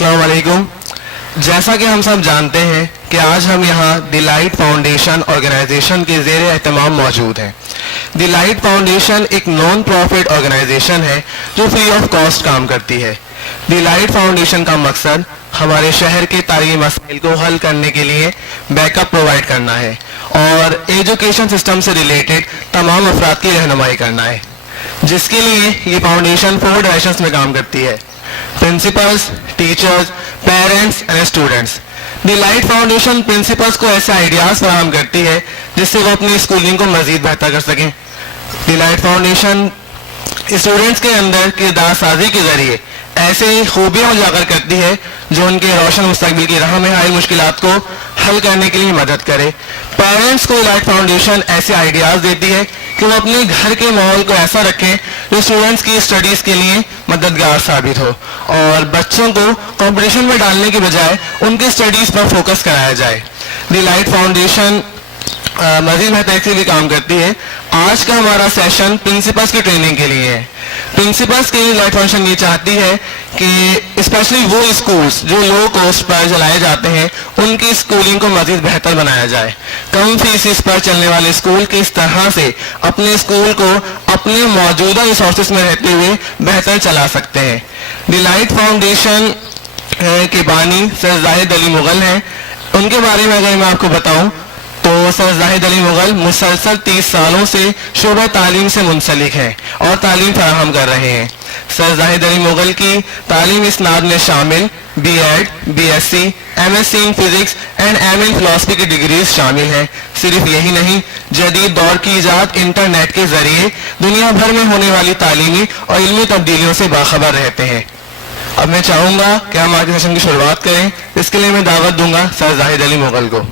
अस्सलाम वालेकुम। जैसा कि हम सब जानते हैं कि आज हम यहाँ द लाइट फाउंडेशन ऑर्गेनाइजेशन के ज़ेर एहतमाम मौजूद हैं। द लाइट फाउंडेशन एक नॉन प्रॉफिट ऑर्गेनाइजेशन है जो फ्री ऑफ कॉस्ट काम करती है। द लाइट फाउंडेशन का मकसद हमारे शहर के तालीमी मसाइल को हल करने के लिए बैकअप प्रोवाइड करना है और एजुकेशन सिस्टम से रिलेटेड तमाम अफराद की रहनुमाई करना है, जिसके लिए ये फाउंडेशन 4 डायरेक्शंस में काम करती है: principles, teachers, parents and students. The light foundation principles को ऐसे आइडियाज़ फराहम करती है जिससे वो अपनी स्कूलिंग को मज़ीद बेहतर कर सकें। द लाइट फाउंडेशन स्टूडेंट्स के अंदर किरदार साजी के ज़रिए ऐसे खूबियाँ उजागर करती है जो उनके रोशन मुस्तकबिल की राह में आई मुश्किलात को हल करने के लिए मदद करे। पेरेंट्स को लाइट फाउंडेशन ऐसे आइडियाज़ देती है कि वो अपने घर के माहौल को ऐसा रखें जो स्टूडेंट्स की स्टडीज़ के लिए मददगार साबित हो और बच्चों को कंपटीशन में डालने के बजाय उनके स्टडीज़ पर फोकस कराया जाए। द लाइट फाउंडेशन मज़ीद बेहतर के लिए काम करती है। आज का हमारा सेशन प्रिंसिपल्स की ट्रेनिंग के लिए है। प्रिंसिपल्स के लिए लाइट फाउंडेशन ये चाहती है कि स्पेशली वो स्कूल्स जो लो कॉस्ट पर चलाए जाते हैं उनकी स्कूलिंग को मज़ीद बेहतर बनाया जाए। कम फीस पर चलने वाले स्कूल किस तरह से अपने स्कूल को अपने मौजूदा रिसोर्सेज में रहते हुए बेहतर चला सकते हैं। द लाइट फाउंडेशन के बानी सर जाहिद अली मुगल हैं। उनके बारे में अगर मैं आपको बताऊं तो सर जाहिद अली मुगल मुसलसल 30 सालों से शोबा तालीम से मुंसलिक हैं और तालीम फराहम कर रहे हैं। सर जाहिद अली मुगल की तालीम इसनाद में शामिल B.Ed, B.Sc, M.Sc in physics and M in philosophy की डिग्रीज शामिल हैं। सिर्फ यही नहीं, जदीद दौर की इजाद इंटरनेट के जरिए दुनिया भर में होने वाली तालीमी और इल्मी तब्दीलियों से बाखबर रहते हैं। अब मैं चाहूँगा कि हम आज के सेशन की शुरुआत करें। इसके लिए मैं दावत दूंगा सर जाहिद अली मुगल को।